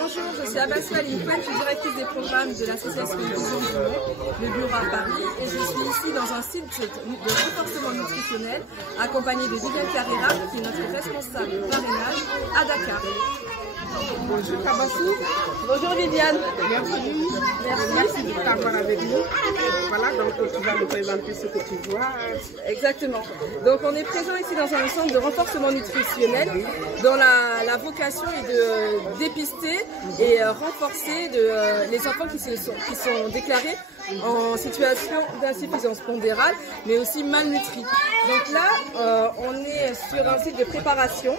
Bonjour, je suis Abassou Alimpouen, je suis directrice des programmes de l'association Vision du Monde, le bureau à Paris, et je suis ici dans un site de renforcement nutritionnel accompagné de Viviane Carrera, qui est notre responsable parrainage à Dakar. Bonjour Abassou. Bonjour Viviane. Merci de t'avoir avec nous. Voilà, donc tu vas nous présenter ce que tu vois. Exactement. Donc on est présent ici dans un centre de renforcement nutritionnel dont la vocation est de dépister et renforcer les enfants qui sont déclarés en situation d'insuffisance pondérale, mais aussi malnutris. Donc là, on est sur un site de préparation.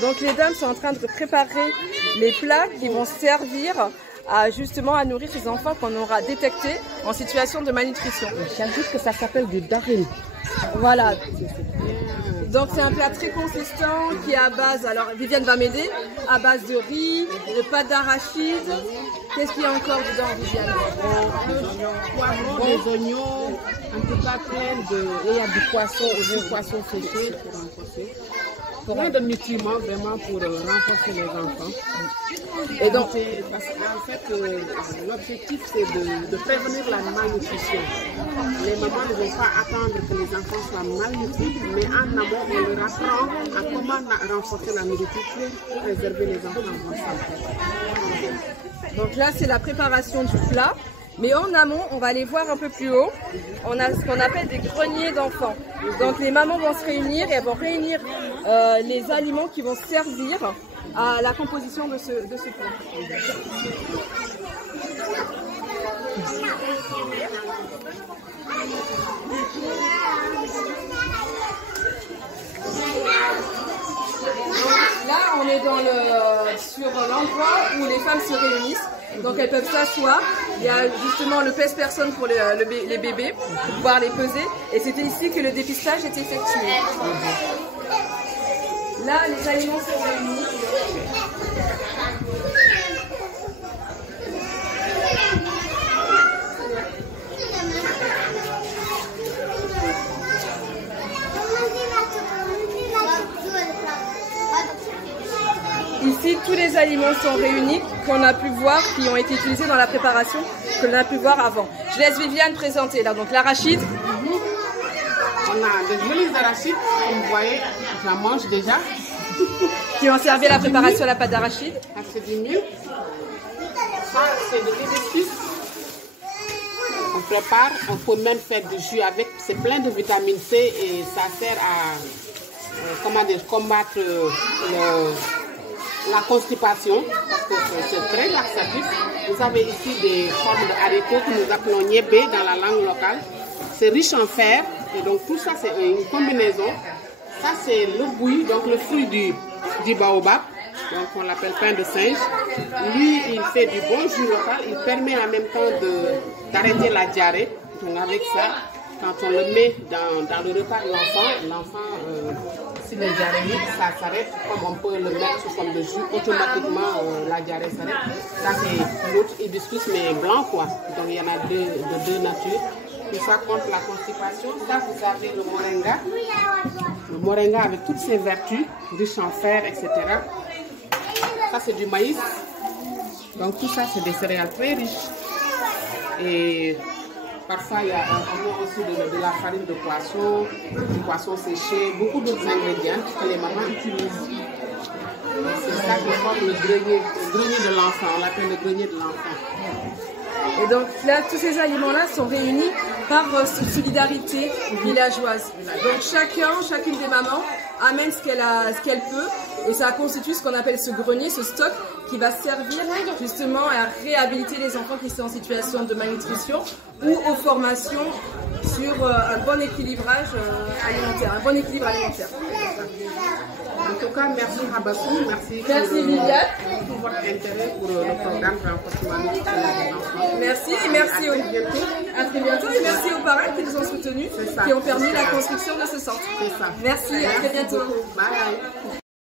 Donc les dames sont en train de préparer les plats qui vont servir justement à nourrir ces enfants qu'on aura détectés en situation de malnutrition. J'ajoute que ça s'appelle du darin. Voilà. Donc c'est un plat très consistant qui est à base, alors Viviane va m'aider, à base de riz, de pâte d'arachide. Qu'est-ce qu'il y a encore dedans, Viviane? Des oignons, en tout cas plein de... Et il y a du poisson, du poisson séché pour renforcer. Plein de nutriments vraiment pour renforcer les enfants. Et donc, parce qu'en fait, l'objectif c'est de prévenir la malnutrition. Les mamans ne vont pas attendre que les enfants soient malnutris, mais en amont, on leur apprend à comment renforcer la nourriture pour préserver les enfants en bonne santé. Donc là, c'est la préparation du plat. Mais en amont, on va aller voir un peu plus haut. On a ce qu'on appelle des greniers d'enfants. Donc les mamans vont se réunir et elles vont réunir les aliments qui vont servir à la composition de ce plat. Là, on est sur l'endroit où les femmes se réunissent. Donc elles peuvent s'asseoir. Il y a justement le pèse-personne pour les bébés, pour pouvoir les peser. Et c'était ici que le dépistage est effectué. Là, les aliments sont réunis. Ici, tous les aliments sont réunis qu'on a pu voir, qui ont été utilisés dans la préparation, que l'on a pu voir avant. Je laisse Viviane présenter là. Donc l'arachide. On a des jolis arachides, comme vous voyez, j'en mange déjà. Qui ont servi à la préparation à la pâte d'arachide. Ça c'est du miel. Ça c'est de l'hibiscus. On prépare, on peut même faire du jus avec. C'est plein de vitamine C et ça sert à combattre la constipation, parce que c'est très laxatif. Vous avez ici des formes de haricots que nous appelons niébé dans la langue locale. C'est riche en fer, et donc tout ça c'est une combinaison. Ça c'est le bouilli, donc le fruit du baobab, donc on l'appelle pain de singe. Lui, il fait du bon jus local, il permet en même temps d'arrêter la diarrhée. Donc avec ça, quand on le met dans le repas de l'enfant, si les diarrhées, ça s'arrête, comme on peut le mettre sous forme de jus, automatiquement la diarrhée s'arrête. Ça c'est l'autre hibiscus mais blanc quoi, donc il y en a de deux natures. Tout ça contre la constipation. Ça vous avez le moringa. Le moringa avec toutes ses vertus, riche en fer, etc. Ça c'est du maïs. Donc tout ça c'est des céréales très riches. Et parfois il y a aussi de la farine de poisson, du poisson séché, beaucoup d'autres ingrédients que les mamans utilisent. C'est ça qui forme le grenier de l'enfant. On l'appelle le grenier de l'enfant. Et donc là, tous ces aliments-là sont réunis par solidarité villageoise. Donc chacune des mamans amène ce qu'elle peut, et ça constitue ce qu'on appelle ce grenier, ce stock qui va servir justement à réhabiliter les enfants qui sont en situation de malnutrition ou aux formations sur un bon équilibrage alimentaire, un bon équilibre alimentaire. En tout cas, merci Abassou, merci Viviane pour votre intérêt pour le programme renforcement nutritionnel des enfants. Merci et merci à très bientôt et merci aux parents qui nous ont soutenus, qui ont permis la construction de ce centre. C'est ça. Merci, à très bientôt. Bye.